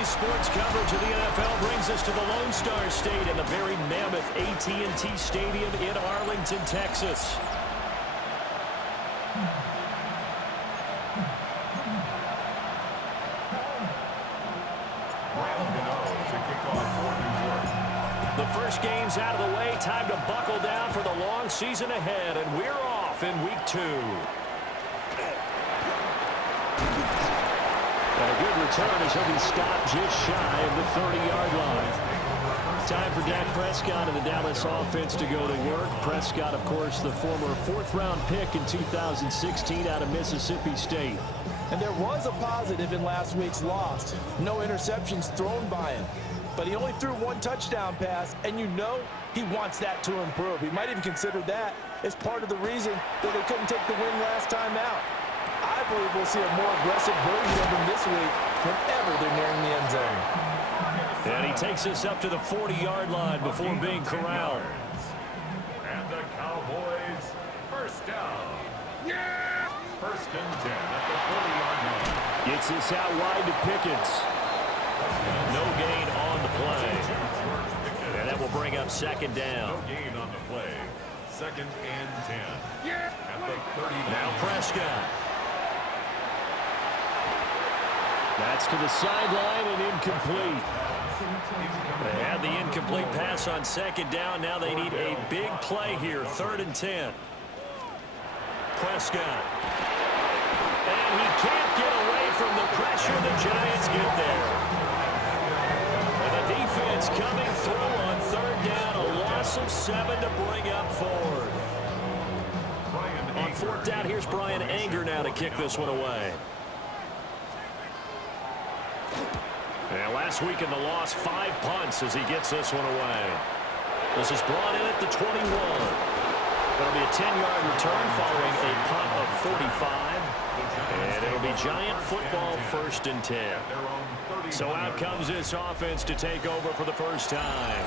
Today's sports coverage of the NFL brings us to the Lone Star State and the very mammoth AT&T Stadium in Arlington, Texas. The first game's out of the way. Time to buckle down for the long season ahead, and we're off in week 2. A good return as he'll be stopped just shy of the 30-yard line. Time for Dak Prescott and the Dallas offense to go to work. Prescott, of course, the former 4th-round pick in 2016 out of Mississippi State. And there was a positive in last week's loss. No interceptions thrown by him. But he only threw 1 touchdown pass, and you know he wants that to improve. He might even consider that as part of the reason that they couldn't take the win last time out. I believe we'll see a more aggressive version of him this week whenever they're nearing the end zone. And he takes us up to the 40-yard line before being corralled. And the Cowboys, first down. Yeah! First and 10 at the 40-yard line. Gets this out wide to Pickens. No gain on the play. And that will bring up second down. No gain on the play. Second and 10. Yeah! At the 30. Now Prescott. That's to the sideline and incomplete. They had the incomplete pass on second down. Now they need a big play here. 3rd and 10. Prescott. And he can't get away from the pressure. The Giants get there. And the defense coming through on 3rd down. A loss of 7 to bring up 4th. On 4th down, here's Brian Anger now to kick this one away. And last week in the loss, 5 punts as he gets this one away. This is brought in at the 21. It'll be a 10-yard return following a punt of 45. And it'll be Giant football 1st and 10. So out comes this offense to take over for the first time.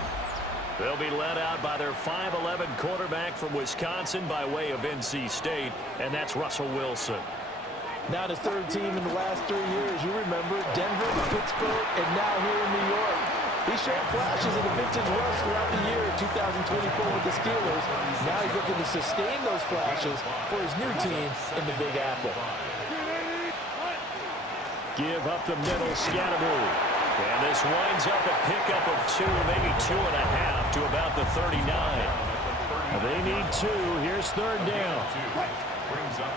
They'll be led out by their 5'11" quarterback from Wisconsin by way of NC State, and that's Russell Wilson. Now his 3rd team in the last 3 years. You remember Denver, Pittsburgh, and now here in New York. He showed flashes of the vintage rush throughout the year 2024 with the Steelers. Now he's looking to sustain those flashes for his new team in the Big Apple. Give up the middle, Scatteroo. And this winds up a pickup of 2, maybe 2.5 to about the 39. They need 2. Here's 3rd down.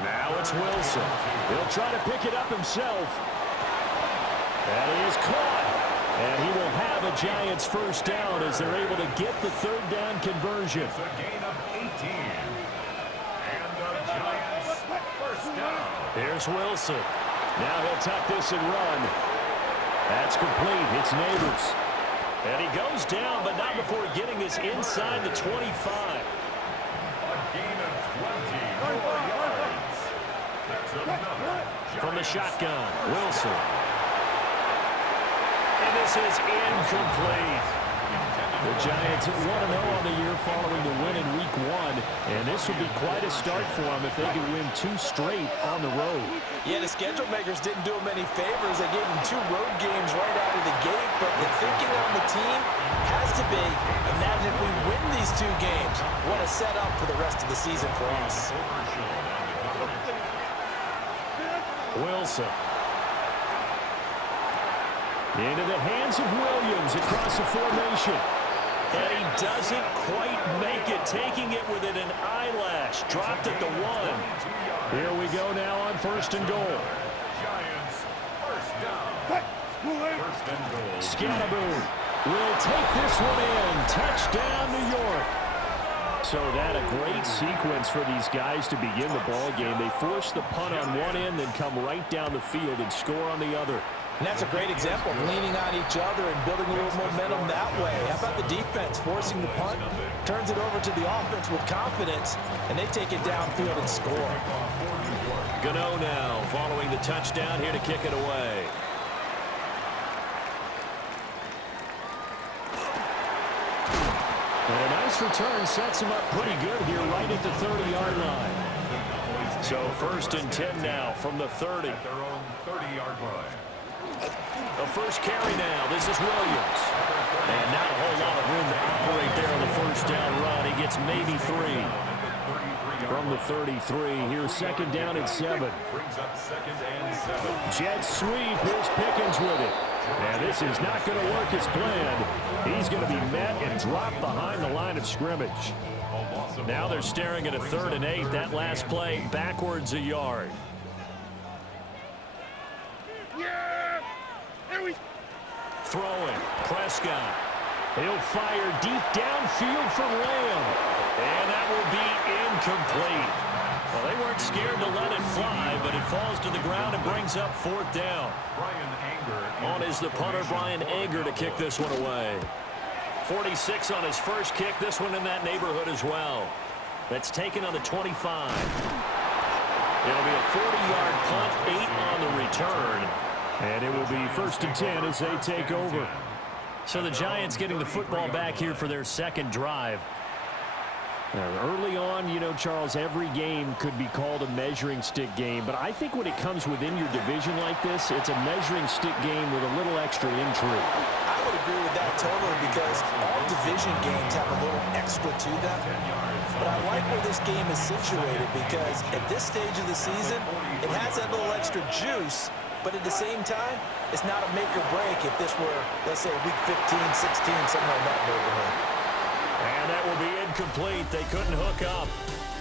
Now it's Wilson. He'll try to pick it up himself. And he is caught. And he will have a Giants first down as they're able to get the 3rd down conversion. It's a gain of 18. And the Giants first down. Here's Wilson. Now he'll tuck this and run. That's complete. It's Neighbors. And he goes down, but not before getting this inside the 25. A gain of 20 yards. That's another. From the shotgun, Wilson. And this is incomplete. The Giants 1-0 on the year following the win in Week 1. And this would be quite a start for them if they could win 2 straight on the road. Yeah, the schedule makers didn't do him any favors. They gave him 2 road games right out of the gate. But the thinking on the team has to be, imagine if we win these 2 games. What a setup for the rest of the season for us. Wilson. Into the hands of Williams across the formation. And he doesn't quite make it, taking it within an eyelash. Dropped at the 1. Here we go now on 1st and goal. Giants first down. First and goal. Scatteroo will take this one in. Touchdown, New York. So that a great sequence for these guys to begin the ball game. They force the punt on one end, then come right down the field and score on the other. And that's a great example of leaning on each other and building a little momentum that way. How about the defense forcing the punt, turns it over to the offense with confidence, and they take it downfield and score. Gano now following the touchdown here to kick it away. And a nice return sets him up pretty good here right at the 30-yard line. So 1st and 10 now from the 30. At their own 30-yard line. A first carry now. This is Williams. And not a whole lot of room to operate there on the first down run. He gets maybe 3. From the 33, here's second down and 7. Brings up second and 7. Jet sweep. Here's Pickens with it. And this is not going to work as planned. He's going to be met and dropped behind the line of scrimmage. Now they're staring at a 3rd and 8. That last play backwards a yard. Throwing. Prescott. He'll fire deep downfield for Lamb. And that will be incomplete. Well, they weren't scared to let it fly, but it falls to the ground and brings up 4th down. On is the punter, Brian Anger, to kick this one away. 46 on his first kick. This one in that neighborhood as well. That's taken on the 25. It'll be a 40-yard punt, 8 on the return. And it will be 1st and 10 as they take over. So the Giants getting the football back here for their second drive. Early on, you know, Charles, every game could be called a measuring stick game. But I think when it comes within your division like this, it's a measuring stick game with a little extra intrigue. I would agree with that totally because all division games have a little extra to them. But I like where this game is situated because at this stage of the season, it has that little extra juice. But at the same time, it's not a make or break if this were, let's say, week 15, 16, somewhere in that neighborhood. And that will be incomplete. They couldn't hook up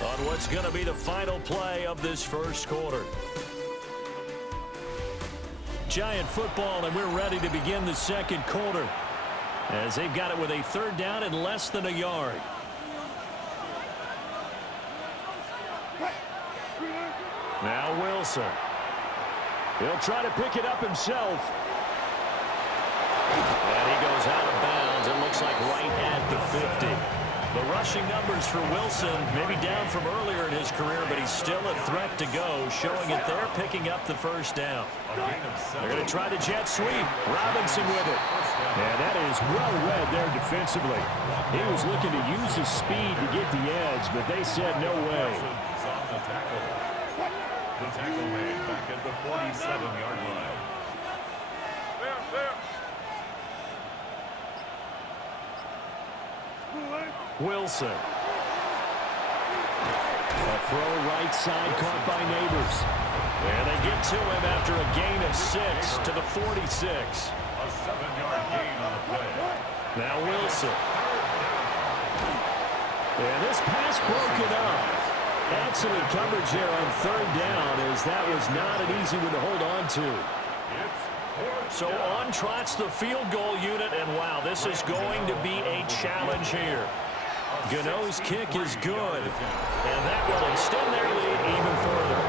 on what's going to be the final play of this first quarter. Giant football, and we're ready to begin the second quarter as they've got it with a 3rd down and less than a yard. Now Wilson. He'll try to pick it up himself. And he goes out of bounds. It looks like right at the 50. The rushing numbers for Wilson maybe down from earlier in his career, but he's still a threat to go, showing it there, picking up the first down. They're going to try to jet sweep. Robinson with it. And that is well read there defensively. He was looking to use his speed to get the edge, but they said no way. The tackle made back at the 47-yard line. Wilson. A throw right side caught by Neighbors. And they get to him after a gain of 6 to the 46. A 7-yard gain on the play. Now Wilson. And this pass broken up. Excellent coverage there on 3rd down as that was not an easy one to hold on to. So on trots the field goal unit, and wow, this is going to be a challenge here. Gano's kick is good, and that will extend their lead even further.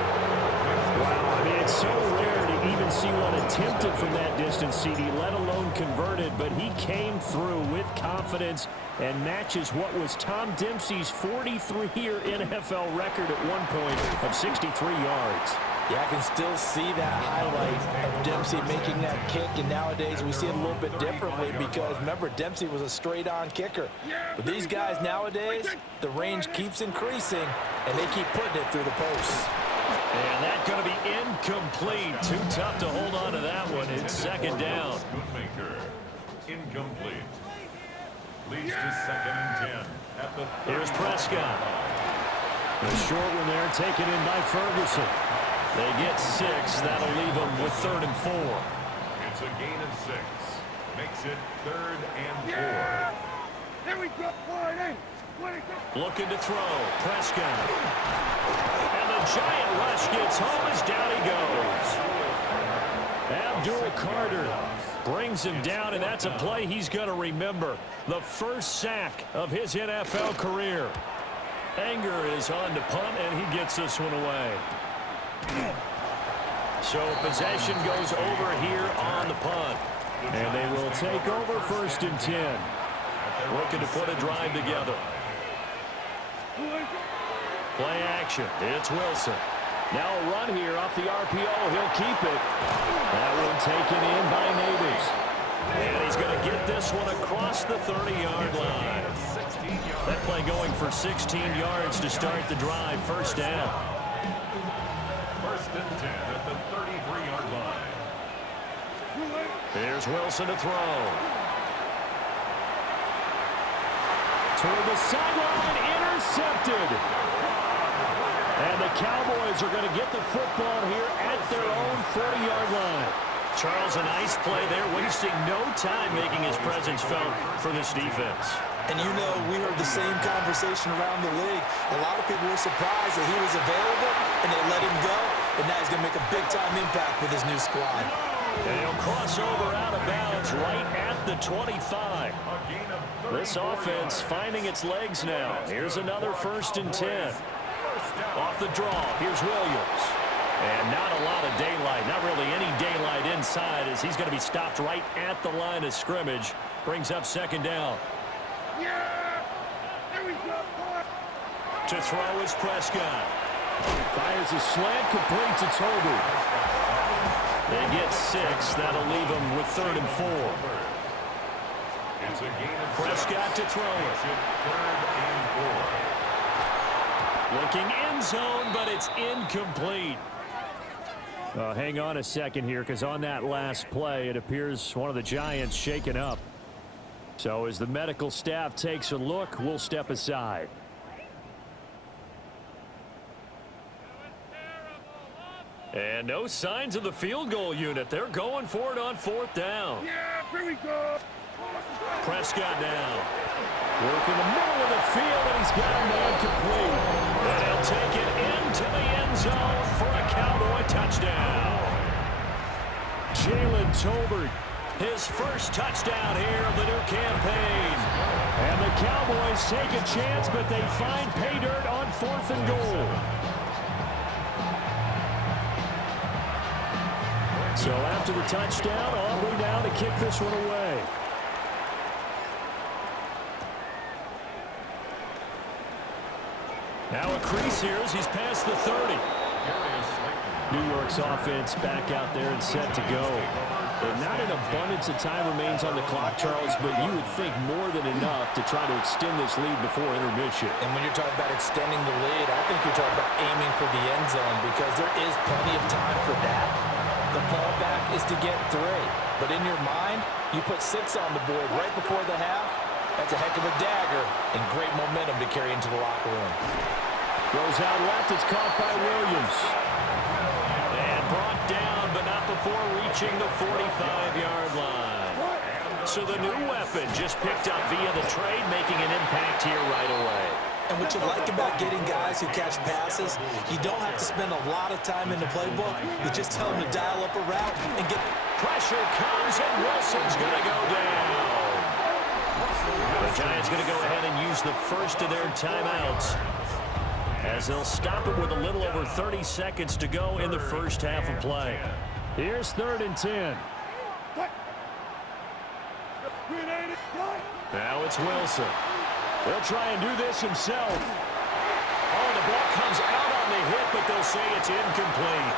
Wow, I mean, it's so rare to even see one attempted from that distance, CD, let alone converted, but he came through with confidence and matches what was Tom Dempsey's 43-year NFL record at one point of 63 yards. Yeah, I can still see that highlight of Dempsey making that kick, and nowadays we see it a little bit differently because, remember, Dempsey was a straight-on kicker. But these guys nowadays, the range keeps increasing, and they keep putting it through the posts. And that's going to be incomplete. Too tough to hold on to that one. It's 2nd down. Goodmaker. Incomplete. Leads to 2nd and 10 at the 30. Here's Prescott. The short one there taken in by Ferguson. They get 6. That'll leave them with 3rd and 4. It's a gain of 6. Makes it 3rd and 4. Here we go. Looking to throw. Prescott. And the giant rush gets home as down he goes. Abdul Carter brings him down, and that's a play he's going to remember. The first sack of his NFL career. Anger is on to punt, and he gets this one away. So possession goes over here on the punt. And they will take over 1st and 10. Looking to put a drive together. Play action. It's Wilson. Now a run here off the RPO. He'll keep it. That one taken in by Neighbors. And he's going to get this one across the 30-yard line. That play going for 16 yards to start the drive. 1st down. 1st and 10 at the 33-yard line. Here's Wilson to throw. Toward the sideline, intercepted. And the Cowboys are going to get the football here at their own 40-yard line. Charles, a nice play there, wasting no time making his presence felt for this defense. And you know, we heard the same conversation around the league. A lot of people were surprised that he was available, and they let him go. And now he's going to make a big-time impact with his new squad. And he'll cross over out of bounds right at the 25. This offense finding its legs now. Here's another 1st and 10. Off the draw, here's Williams. And not a lot of daylight, not really any daylight inside, as he's going to be stopped right at the line of scrimmage. Brings up 2nd down. To throw is Prescott. Fires a slant complete to Tolbert. They get 6. That'll leave him with 3rd and 4. Prescott to throw it. 3rd and 4. Looking end zone, but it's incomplete. Hang on a second here, because on that last play, it appears one of the Giants shaken up. So as the medical staff takes a look, we'll step aside. And no signs of the field goal unit. They're going for it on 4th down. Yeah, here we go. Prescott down. Work in the middle of the field, and he's got a man complete. And he'll take it into the end zone for a Cowboy touchdown. Jalen Tolbert, his first touchdown here of the new campaign. And the Cowboys take a chance, but they find pay dirt on 4th and goal. So after the touchdown, Aubrey now to kick this one away. Now a crease here as he's past the 30. New York's offense back out there and set to go. And not an abundance of time remains on the clock, Charles, but you would think more than enough to try to extend this lead before intermission. And when you're talking about extending the lead, I think you're talking about aiming for the end zone, because there is plenty of time for that. The fallback is to get 3. But in your mind, you put 6 on the board right before the half. That's a heck of a dagger and great momentum to carry into the locker room. Goes out left. It's caught by Williams. And brought down, but not before reaching the 45-yard line. So the new weapon just picked up via the trade, making an impact here right away. And what you like about getting guys who catch passes, you don't have to spend a lot of time in the playbook. You just tell them to dial up a route and get... Pressure comes, and Wilson's going to go down. The Giants going to go ahead and use the first of their timeouts, as they'll stop it with a little over 30 seconds to go in the first half of play. Here's 3rd and 10. Now it's Wilson. They'll try and do this himself. Oh, the ball comes out on the hit, but they'll say it's incomplete.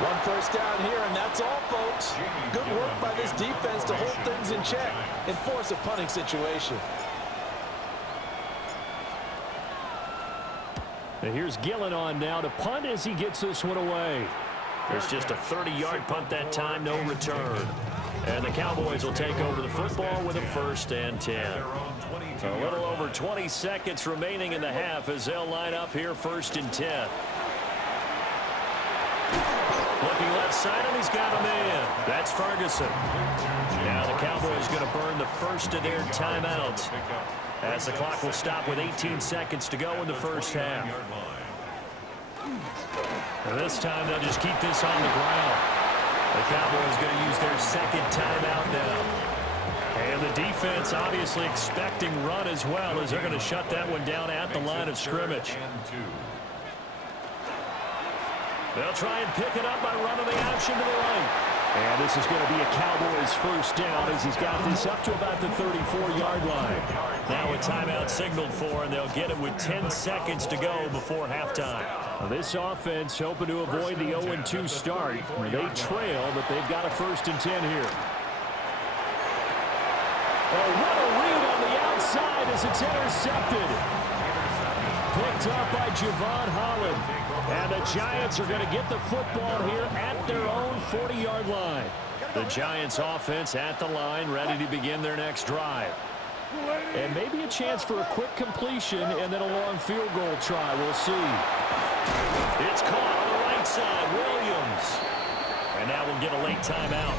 1 first down here, and that's all, folks. Good work by this defense to hold things in check and force a punting situation. And here's Gillen on now to punt as he gets this one away. There's just a 30-yard punt that time, no return. And the Cowboys will take over the football with a 1st and 10. A little over 20 seconds remaining in the half as they'll line up here 1st and 10. Looking left side, and he's got a man. That's Ferguson. Now the Cowboys going to burn the first of their timeouts, as the clock will stop with 18 seconds to go in the first half. And this time they'll just keep this on the ground. The Cowboys going to use their 2nd timeout now. And the defense obviously expecting run as well, as they're going to shut that one down at the line of scrimmage. They'll try and pick it up by running the option to the right. And this is going to be a Cowboys 1st down, as he's got this up to about the 34-yard line. Now a timeout signaled for, and they'll get it with 10 seconds to go before halftime. Well, this offense hoping to avoid the 0-2 start. They trail, but they've got a 1st and 10 here. Oh, what a read on the outside as it's intercepted. picked up by Javon Holland. And the Giants are going to get the football here at their own 40-yard line. The Giants offense at the line, ready to begin their next drive. And maybe a chance for a quick completion and then a long field goal try. We'll see. It's caught on the right side. Williams. And now we'll get a late timeout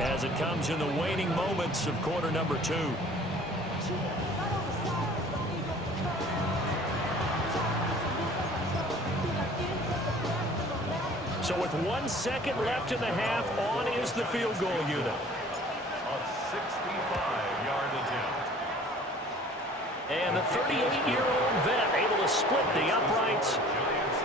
as it comes in the waning moments of quarter number 2. So with 1 second left in the half, on is the field goal unit. A 65-yard attempt. And the 38-year-old vet able to split the uprights.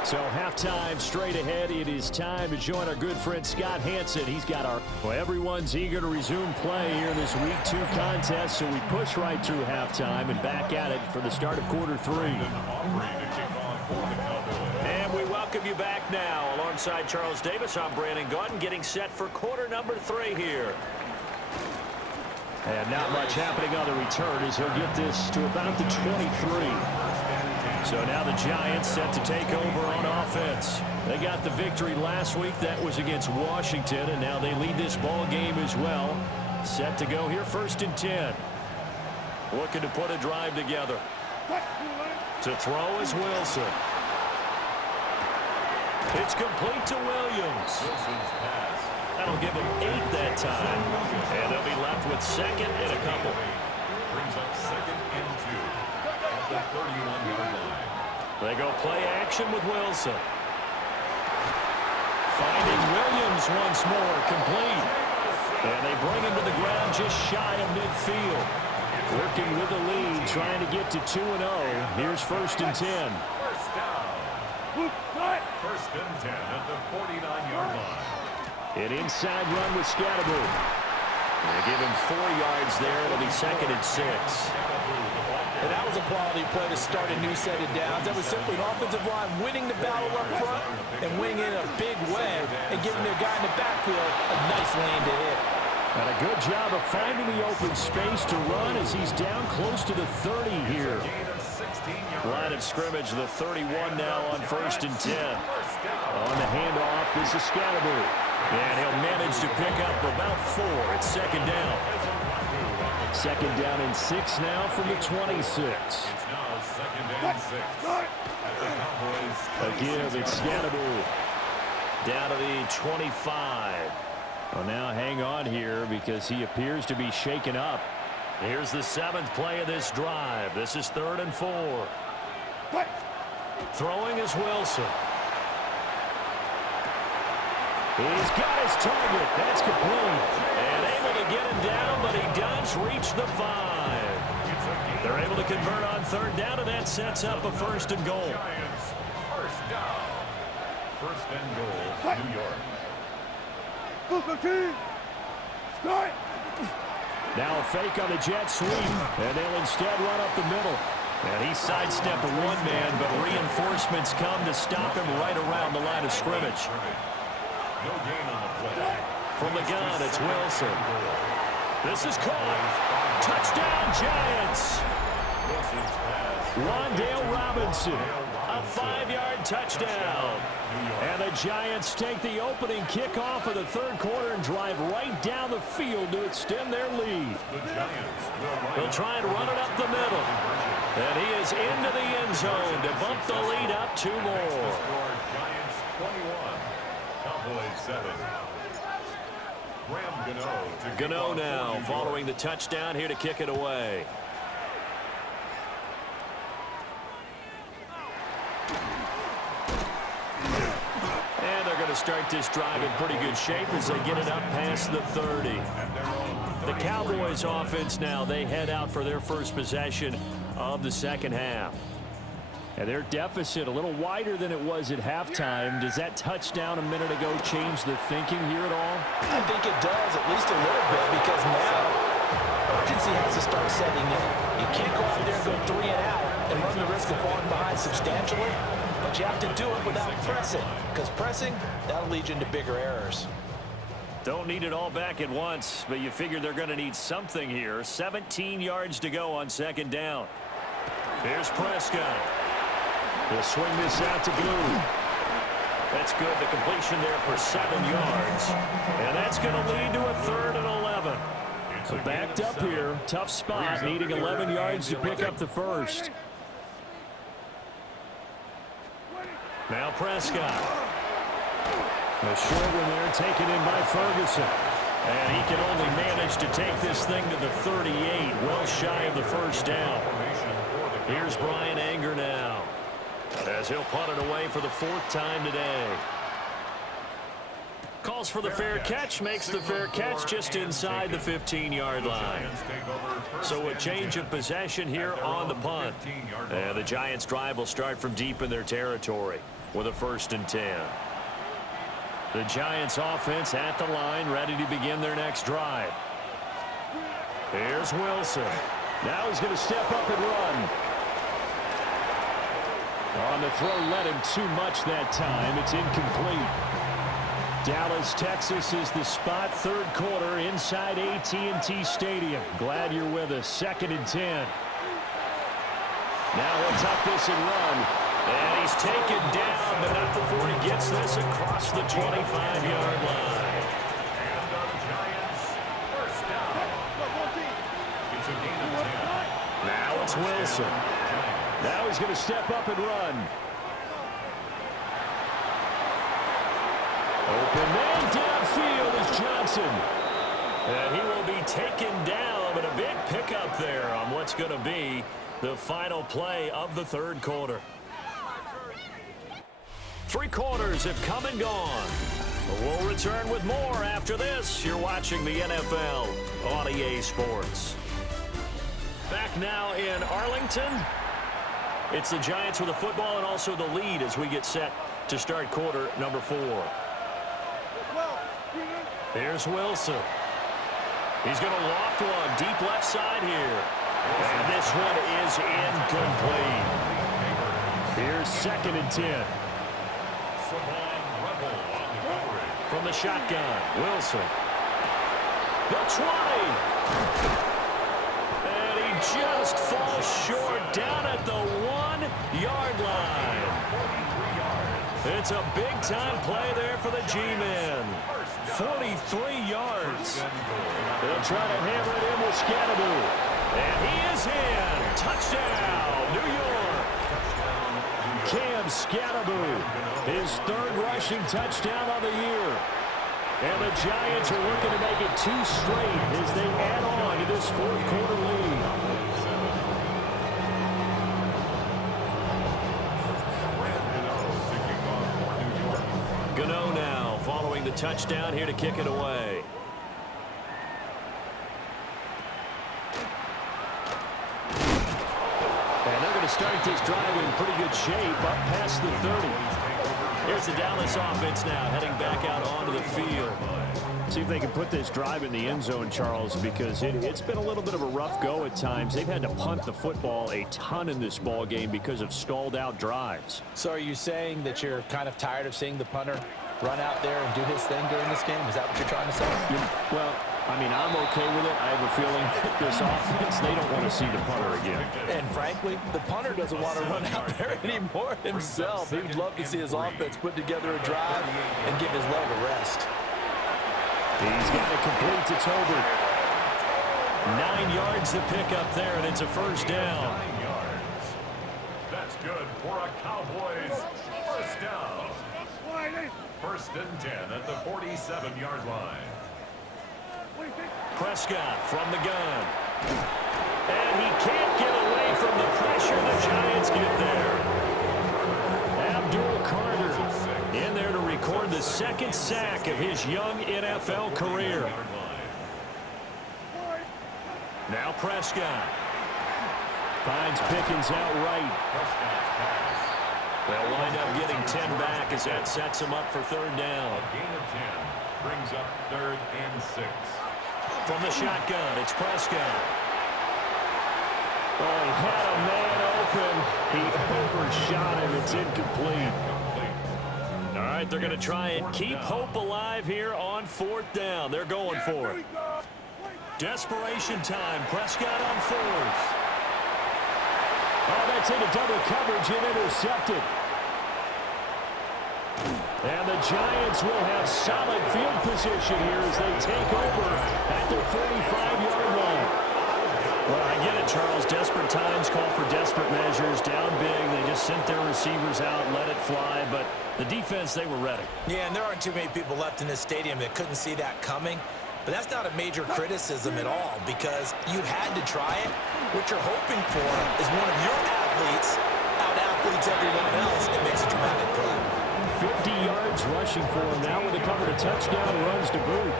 So halftime straight ahead. It is time to join our good friend Scott Hanson. He's got our... Well, everyone's eager to resume play here in this Week 2 contest. So we push right through halftime and back at it for the start of quarter 3. And we welcome you back now. Alongside Charles Davis, I'm Brandon Gaudin, getting set for quarter number 3 here. And not much happening on the return as he'll get this to about the 23. So now the Giants set to take over on offense. They got the victory last week. That was against Washington, and now they lead this ball game as well. Set to go here, 1st and 10. Looking to put a drive together. To throw is Wilson. It's complete to Williams. That'll give him 8 that time. And they'll be left with 2nd and a couple. Brings up 2nd and 2. The 31-yard line. They go play action with Wilson. Finding Williams once more, complete. And they bring him to the ground just shy of midfield. Working with the lead, trying to get to 2-0. Here's 1st and 10. First down. 1st and 10 at the 49-yard line. An inside run with Scattergood. They give him 4 yards there. It'll be 2nd and 6. And that was a quality play to start a new set of downs. That was simply an offensive line winning the battle up front and winning in a big way and giving their guy in the backfield a nice lane to hit. And a good job of finding the open space to run as he's down close to the 30 here. Line of scrimmage, the 31 now on 1st and 10. On the handoff, this is Scattergood. And he'll manage to pick up about 4. It's 2nd down. 2nd down and 6 now from the 26. It's now 2nd and 6. A give, it's Scattergood. Down to the 25. Well, now hang on here because he appears to be shaken up. Here's the 7th play of this drive. This is 3rd and 4. Throwing is Wilson. He's got his target. That's complete. And able to get him down, but he does reach the 5. They're able to convert on 3rd down, and that sets up a 1st and goal. Giants, 1st down. 1st and goal, New York. Now a fake on the jet sweep, and they'll instead run up the middle. And he sidestepped a 1-man, but reinforcements come to stop him right around the line of scrimmage. No gain on the play. From the gun, it's Wilson. This is caught. Touchdown, Giants. Wandale Robinson, a 5-yard touchdown. And the Giants take the opening kickoff of the 3rd quarter and drive right down the field to extend their lead. They'll try and run it up the middle. And he is into the end zone to bump the lead up 2 more. Giants 21, Cowboys 7. Gano now following the touchdown here to kick it away. And they're going to start this drive in pretty good shape as they get it up past the 30. The Cowboys offense now, they head out for their first possession of the 2nd half. And their deficit a little wider than it was at halftime. Does that touchdown a minute ago change the thinking here at all? I think it does, at least a little bit, because now urgency has to start setting in. You can't go out there and go 3 and out and run the risk of falling behind substantially, but you have to do it without pressing, because pressing, that'll lead you into bigger errors. Don't need it all back at once, but you figure they're going to need something here. 17 yards to go on 2nd down. Here's Prescott. He'll swing this out to Blue. That's good. The completion there for 7 yards. And that's going to lead to a 3rd and 11. So backed up here. Tough spot. Needing 11 yards to pick up the first. Now Prescott. A short one there taken in by Ferguson. And he can only manage to take this thing to the 38. Well shy of the first down. Here's Brian Anger now, as he'll punt it away for the 4th time today. Calls for the fair catch, makes the fair catch just inside the 15-yard line. So a change of possession here on the punt. And the Giants' drive will start from deep in their territory with a 1st and 10. The Giants' offense at the line, ready to begin their next drive. Here's Wilson. Now he's going to step up and run. On the throw, let him too much that time. It's incomplete. Dallas, Texas is the spot. 3rd quarter inside AT&T Stadium. Glad you're with us. 2nd and 10. Now he'll tuck this and run. And he's taken down, but not before he gets this across the 25-yard line. And the Giants first down. It's a gain of 10. Now it's Wilson. Now he's going to step up and run. Open man downfield is Johnson. And he will be taken down, but a big pickup there on what's going to be the final play of the 3rd quarter. 3 quarters have come and gone. We'll return with more after this. You're watching the NFL on EA Sports. Back now in Arlington. It's the Giants with the football and also the lead as we get set to start quarter number 4. Here's Wilson. He's going to loft one deep left side here. And this one is incomplete. Here's 2nd and 10. From the shotgun, Wilson. The 20. And he just falls short down at the 1-yard line. It's a big-time play there for the G-men. 43 yards. They'll try to hammer it in with Scatteroo. And he is in. Touchdown, New York. Cam Scatteroo, his 3rd rushing touchdown of the year. And the Giants are looking to make it 2 straight as they add on to this 4th quarter lead. Gano now following the touchdown here to kick it away. And they're going to start this drive in pretty good shape up past the 30. Here's the Dallas offense now heading back out onto the field. See if they can put this drive in the end zone, Charles, because it's been a little bit of a rough go at times. They've had to punt the football a ton in this ball game because of stalled out drives. So are you saying that you're kind of tired of seeing the punter run out there and do his thing during this game? Is that what you're trying to say? Well, I mean, I'm okay with it. I have a feeling that this offense, they don't want to see the punter again. And frankly, the punter doesn't want to run out there anymore himself. He would love to see his offense put together a drive and give his leg a rest. He's got it complete to Tolbert. 9 yards to pick up there, and it's a 1st down. 9 yards. That's good for a Cowboys 1st down. 1st and 10 at the 47-yard line. Prescott from the gun. And he can't get away from the pressure. The Giants get there. Abdul Carter in there to record the 2nd sack of his young NFL career. Now Prescott finds Pickens out right. They'll wind up getting 10 back as that sets him up for 3rd down. A gain of 10 brings up 3rd and 6. From the shotgun, it's Prescott. Oh, he had a man open. He overshot him. It's incomplete. All right, they're going to try and keep hope alive here on 4th down. They're going for it. Desperation time. Prescott on 4th. Oh, that's into double coverage and intercepted. And the Giants will have solid field position here as they take over at their 45-yard line. Well, I get it, Charles. Desperate times call for desperate measures. Down big, they just sent their receivers out, let it fly. But the defense, they were ready. Yeah, and there aren't too many people left in this stadium that couldn't see that coming. But that's not a major criticism at all because you had to try it. What you're hoping for is one of your athletes out-athletes everyone else and makes a dramatic play. 50 yards rushing for him now with a covered a touchdown runs to boot.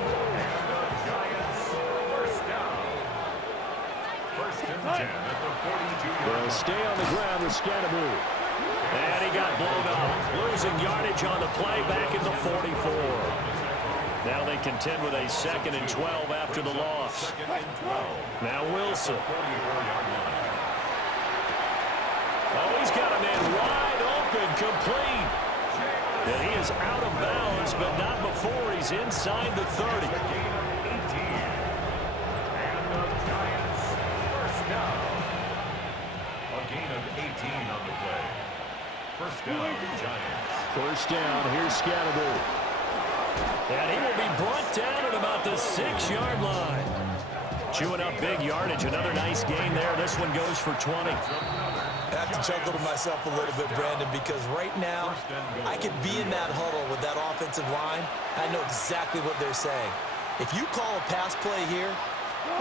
They'll stay on the ground with Scatteroo. And he got blown up. Losing yardage on the play back at the 44. Now they contend with a 2nd and 12 after the loss. Now Wilson. Oh, he's got a man wide open, complete. And he is out of bounds, but not before he's inside the 30. First down, Giants. First down, here's Scatteroo. And he will be brought down at about the 6-yard line. Chewing up big yardage. Another nice gain there. This one goes for 20. I have to chuckle to myself a little bit, Brandon, because right now I could be in that huddle with that offensive line. I know exactly what they're saying. If you call a pass play here,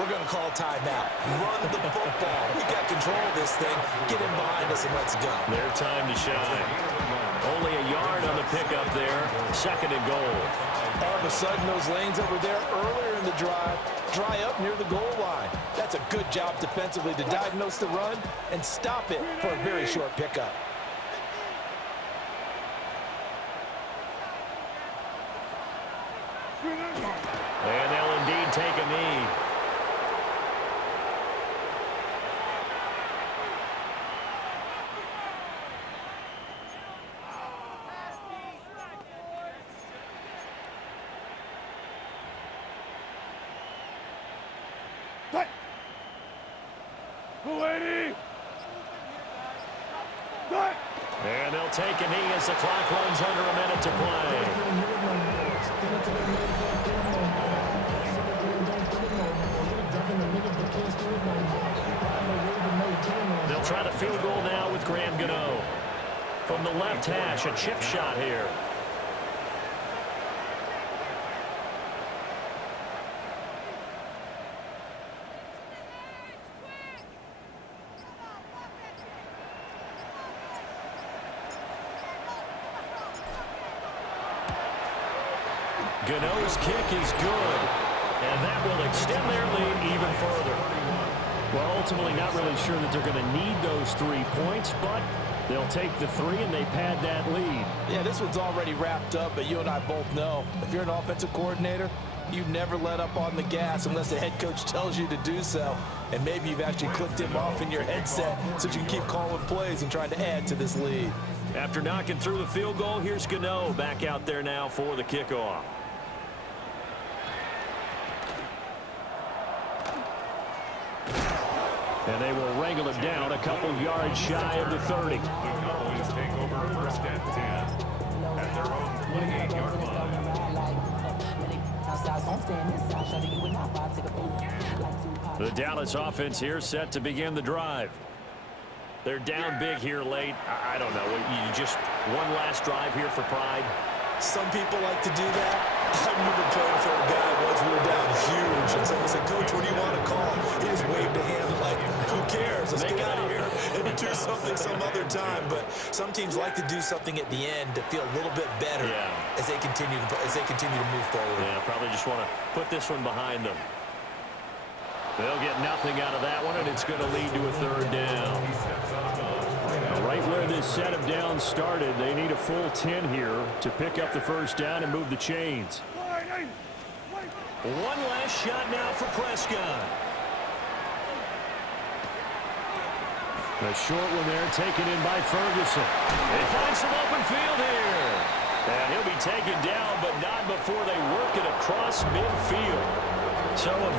we're going to call timeout. Run the football. We got control of this thing. Get in behind us and let's go. Their time to shine. Only a yard on the pickup there. 2nd and goal. All of a sudden, those lanes that were there earlier in the drive dry up near the goal line. That's a good job defensively to diagnose the run and stop it for a very short pickup. And they'll indeed take a knee. And they'll take a knee as the clock runs under a minute to play. They'll try the field goal now with Graham Gano. From the left hash, a chip shot here. Gano's kick is good, and that will extend their lead even further. Well, ultimately not really sure that they're going to need those 3 points, but they'll take the 3 and they pad that lead. Yeah, this one's already wrapped up, but you and I both know if you're an offensive coordinator, you never let up on the gas unless the head coach tells you to do so. And maybe you've actually clicked him off in your headset so you can keep calling plays and trying to add to this lead. After knocking through the field goal, here's Gano back out there now for the kickoff. And they will wrangle him down a couple yards shy of the 30. The Cowboys take over 1st and 10 at their own 28-yard line. The Dallas offense here set to begin the drive. They're down big here late. I don't know. You just one last drive here for pride. Some people like to do that. I remember playing for a guy once we were down huge, and someone said, "Coach, what do you want to call?" He just waved a hand like, "Who cares? Let's get out of here and do something some other time." But some teams like to do something at the end to feel a little bit better as they continue to move forward. Yeah, probably just want to put this one behind them. They'll get nothing out of that one, and it's going to lead to a 3rd down. Right where this set of downs started, they need a full 10 here to pick up the 1st down and move the chains. One last shot now for Prescott. A short one there, taken in by Ferguson. They find some open field here. And he'll be taken down, but not before they work it across midfield. So a